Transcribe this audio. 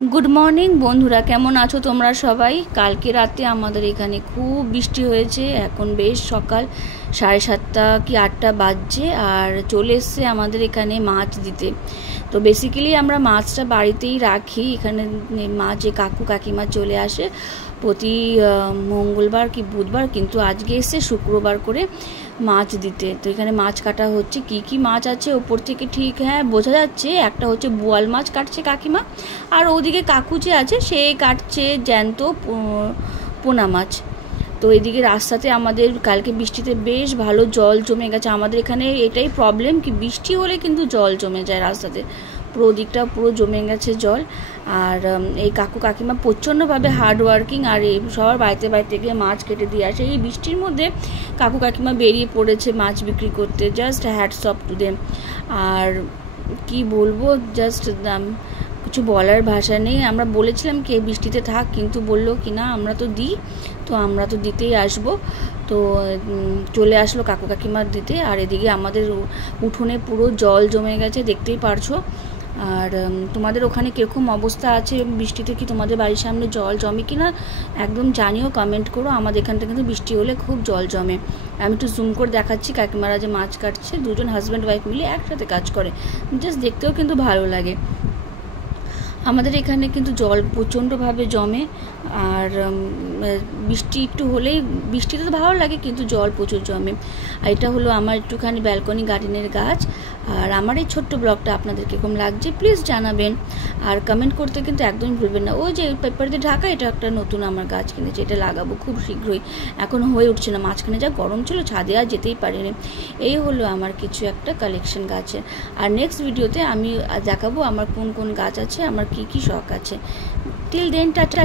Good morning বন্ধুরা, কেমন আছো তোমরা সবাই? কালকে রাতে আমাদের এখানে খুব বৃষ্টি হয়েছে। এখন বেশ সকাল 7:30 কি 8টা বাজছে, আর চলে এসছে আমাদের এখানে মাছ দিতে। তো বেসিক্যালি আমরা মাছটা বাড়িতেই রাখি। এখানে মাছ যে কাকু কাকিমা চলে আসে প্রতি মঙ্গলবার কি বুধবার, কিন্তু আজকে এসছে শুক্রবার করে মাছ দিতে। তো এখানে মাছ কাটা হচ্ছে। কি কি মাছ আছে ওপর থেকে ঠিক বোঝা যাচ্ছে। একটা হচ্ছে বোয়াল মাছ কাটছে কাকিমা, আর ওদিকে কাকু যে আছে সে কাটছে জ্যান্ত পোনা মাছ। তো এদিকে রাস্তাতে আমাদের কালকে বৃষ্টিতে বেশ ভালো জল জমে গেছে। আমাদের এখানে এটাই প্রবলেম, কি বৃষ্টি হলে কিন্তু জল জমে যায় রাস্তাতে, পুরো দিকটা পুরো জমে গেছে জল। আর এই কাকু কাকিমা প্রচণ্ডভাবে হার্ড ওয়ার্কিং, আর এই সবার বাড়িতে বাড়িতে গিয়ে মাছ কেটে দিয়ে আসে। এই বৃষ্টির মধ্যে কাকু কাকিমা বেরিয়ে পড়েছে মাছ বিক্রি করতে। Just hats off to them. আর কি বলবো, জাস্ট কিছু বলার ভাষা নেই। আমরা বলেছিলাম কি বৃষ্টিতে থাক, কিন্তু বললো কি না আমরা তো দিই, তো আমরা তো দিতেই আসবো। তো চলে আসলো কাকু কাকিমার দিতে। আর এদিকে আমাদের উঠোনে পুরো জল জমে গেছে, দেখতেই পারছো। আর তোমাদের ওখানে কীরকম অবস্থা আছে বৃষ্টিতে? কি তোমাদের বাড়ির সামনে জল জমে কি না একদম জানিও, কমেন্ট করো। আমাদের এখানটা কিন্তু বৃষ্টি হলে খুব জল জমে। আমি একটু জুম করে দেখাচ্ছি কাকিমারা যে মাছ কাটছে, দুজন হাজব্যান্ড ওয়াইফ মিলে একসাথে কাজ করে, জাস্ট দেখতেও কিন্তু ভালো লাগে। আমাদের এখানে কিন্তু জল প্রচণ্ডভাবে জমে। আর বৃষ্টি একটু হলেই, বৃষ্টিতে তো ভালো লাগে কিন্তু জল প্রচুর জমে। আর এটা হলো আমার একটুখানি ব্যালকনি গার্ডেনের গাছ। আর আমার এই ছোট্ট ব্লগটা আপনাদের কীরকম লাগছে প্লিজ জানাবেন, আর কমেন্ট করতে কিন্তু একদমই ভুলবেন না। ওই যে পেপার দিয়ে ঢাকা, এটা একটা নতুন আমার গাছ কিনেছি, এটা লাগাবো খুব শীঘ্রই। এখন হয়ে উঠছে না, মাঝখানে যা গরম ছিল ছাদে আর যেতেই পারিনি। এই হলো আমার কিছু একটা কালেকশন গাছের। আর নেক্সট ভিডিওতে আমি দেখাবো আমার কোন কোন গাছ আছে, আমার কি কি শখ আছে। Till then tata.